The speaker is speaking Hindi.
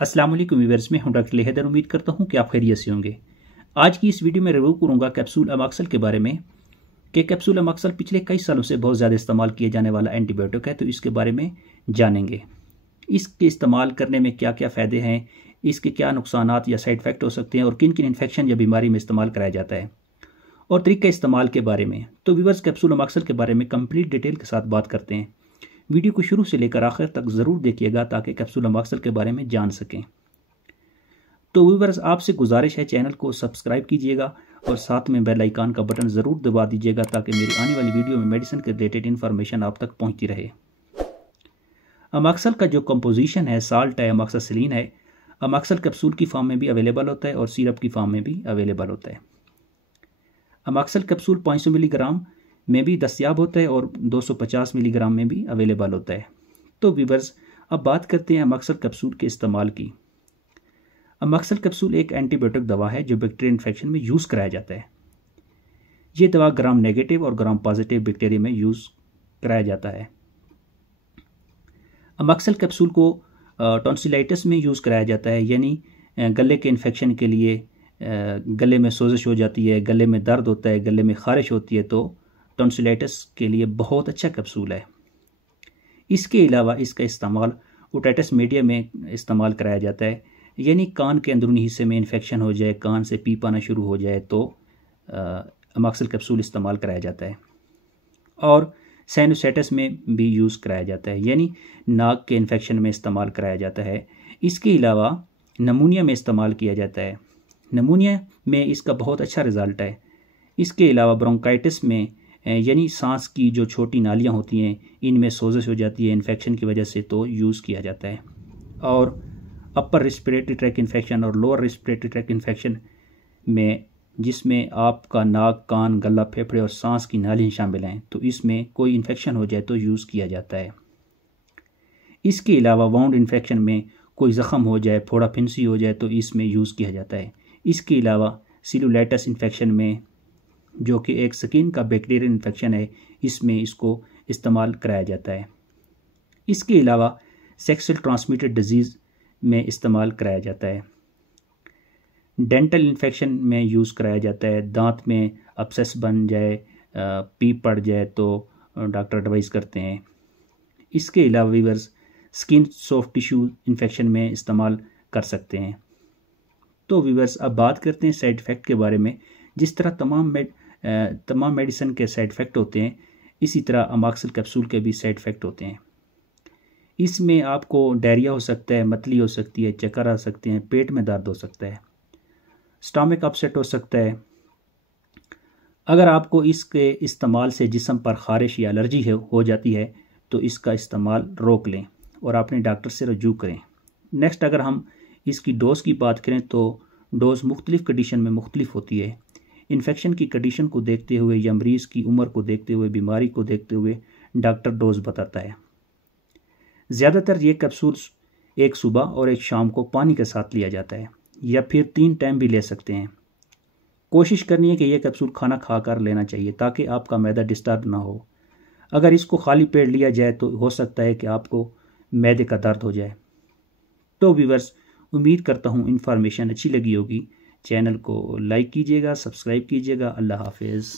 अस्सलाम वालेकुम व्यूअर्स, मैं हूं डॉक्टर लेहदर। उम्मीद करता हूं कि आप खैरियत से होंगे। आज की इस वीडियो में रिव्यू करूंगा कैप्सूल अमॉक्सल के बारे में कि कैप्सूल अमॉक्सल पिछले कई सालों से बहुत ज़्यादा इस्तेमाल किया जाने वाला एंटीबायोटिक है, तो इसके बारे में जानेंगे। इसके इस्तेमाल करने में क्या क्या फ़ायदे हैं, इसके क्या नुकसानात या साइड इफ़ेक्ट हो सकते हैं और किन किन इन्फेक्शन या बीमारी में इस्तेमाल कराया जाता है और तरीका इस्तेमाल के बारे में। तो व्यूअर्स, कैप्सूल अमॉक्सल के बारे में कंप्लीट डिटेल के साथ बात करते हैं। वीडियो को शुरू से लेकर आखिर तक ज़रूर देखिएगा ताकि कैप्सूल अमॉक्सल के बारे में जान सकें। तो व्यूअर्स, आपसे गुजारिश है चैनल को सब्सक्राइब कीजिएगा और साथ में बेल आइकन का बटन ज़रूर दबा दीजिएगा ताकि मेरी आने वाली वीडियो में मेडिसिन के रिलेटेड इन्फॉर्मेशन आप तक पहुंचती रहे। अमॉक्सल का जो कंपोजिशन है साल्ट है, अमॉक्सिसिलिन है। अमॉक्सल कैप्सूल की फॉर्म में भी अवेलेबल होता है और सिरप की फॉर्म में भी अवेलेबल होता है। अमॉक्सल कैप्सूल 500 मिलीग्राम में भी दस्तयाब होता है और 250 मिलीग्राम में भी अवेलेबल होता है। तो व्यूअर्स, अब बात करते हैं अमॉक्सल कैप्सूल के इस्तेमाल की। अमॉक्सल कैप्सूल एक एंटीबायोटिक दवा है जो बैक्टीरियल इन्फेक्शन में यूज़ कराया जाता है। ये दवा ग्राम नेगेटिव और ग्राम पॉजिटिव बैक्टीरिया में यूज़ कराया जाता है। अमॉक्सल कैप्सूल को टॉन्सिलाइटिस में यूज़ कराया जाता है, यानी गले के इन्फेक्शन के लिए। गले में सोजिश हो जाती है, गले में दर्द होता है, गले में ख़ारिश होती है, तो टॉन्सिलाइटिस के लिए बहुत अच्छा कैप्सूल है। इसके अलावा इसका इस्तेमाल ओटाइटिस मीडिया में इस्तेमाल कराया जाता है, यानी कान के अंदरूनी हिस्से में इन्फेक्शन हो जाए, कान से पीप आना शुरू हो जाए तो अमॉक्सल कैप्सूल इस्तेमाल कराया जाता है। और साइनोसाइटिस में भी यूज़ कराया जाता है, यानी नाक के इन्फेक्शन में इस्तेमाल कराया जाता है। इसके अलावा नमूनिया में इस्तेमाल किया जाता है। नमूनिया में इसका बहुत अच्छा रिज़ल्ट है। इसके अलावा ब्रोंकाइटिस में, यानी सांस की जो छोटी नालियाँ होती हैं इनमें सोजिश हो जाती है इन्फेक्शन की वजह से, तो यूज़ किया जाता है। और अपर रिस्पिरेटरी ट्रैक इन्फेक्शन और लोअर रिस्पिरेटरी ट्रैक इन्फेक्शन में, जिसमें आपका नाक, कान, गला, फेफड़े और सांस की नालियाँ शामिल हैं, तो इसमें कोई इन्फेक्शन हो जाए तो यूज़ किया जाता है। इसके अलावा वाउंड इन्फेक्शन में कोई ज़ख़म हो जाए, फोड़ा फिंसी हो जाए तो इसमें यूज़ किया जाता है। इसके अलावा सेलुलाइटिस इन्फेक्शन में, जो कि एक स्किन का बैक्टीरियल इन्फेक्शन है, इसमें इसको इस्तेमाल कराया जाता है। इसके अलावा सेक्सुअल ट्रांसमिटेड डिजीज़ में इस्तेमाल कराया जाता है। डेंटल इन्फेक्शन में यूज़ कराया जाता है। दांत में अब्सेस बन जाए, पीप पड़ जाए तो डॉक्टर एडवाइस करते हैं। इसके अलावा viewers, skin soft tissue infection में इस्तेमाल कर सकते हैं। तो व्यूअर्स, अब बात करते हैं साइड इफ़ेक्ट के बारे में। जिस तरह तमाम मेडिसिन के साइड इफ़ेक्ट होते हैं, इसी तरह अमॉक्सल कैप्सूल के भी साइड इफ़ेक्ट होते हैं। इसमें आपको डायरिया हो सकता है, मतली हो सकती है, चक्कर आ सकते हैं, पेट में दर्द हो सकता है, स्टमक अपसेट हो सकता है। अगर आपको इसके इस्तेमाल से जिस्म पर ख़ारिश या एलर्जी हो जाती है तो इसका इस्तेमाल रोक लें और अपने डॉक्टर से रजू करें। नेक्स्ट, अगर हम इसकी डोज़ की बात करें तो डोज़ मुख्तलिफ़ कंडीशन में मुख्तलिफ होती है। इन्फेक्शन की कंडीशन को देखते हुए या मरीज़ की उम्र को देखते हुए, बीमारी को देखते हुए डॉक्टर डोज़ बताता है। ज़्यादातर ये कैप्सूल एक सुबह और एक शाम को पानी के साथ लिया जाता है, या फिर 3 टाइम भी ले सकते हैं। कोशिश करनी है कि यह कैप्सूल खाना खाकर लेना चाहिए ताकि आपका मैदा डिस्टर्ब ना हो। अगर इसको खाली पेट लिया जाए तो हो सकता है कि आपको मैदे का दर्द हो जाए। तो व्यूअर्स, उम्मीद करता हूँ इन्फॉर्मेशन अच्छी लगी होगी। चैनल को लाइक कीजिएगा, सब्सक्राइब कीजिएगा। अल्लाह हाफिज़।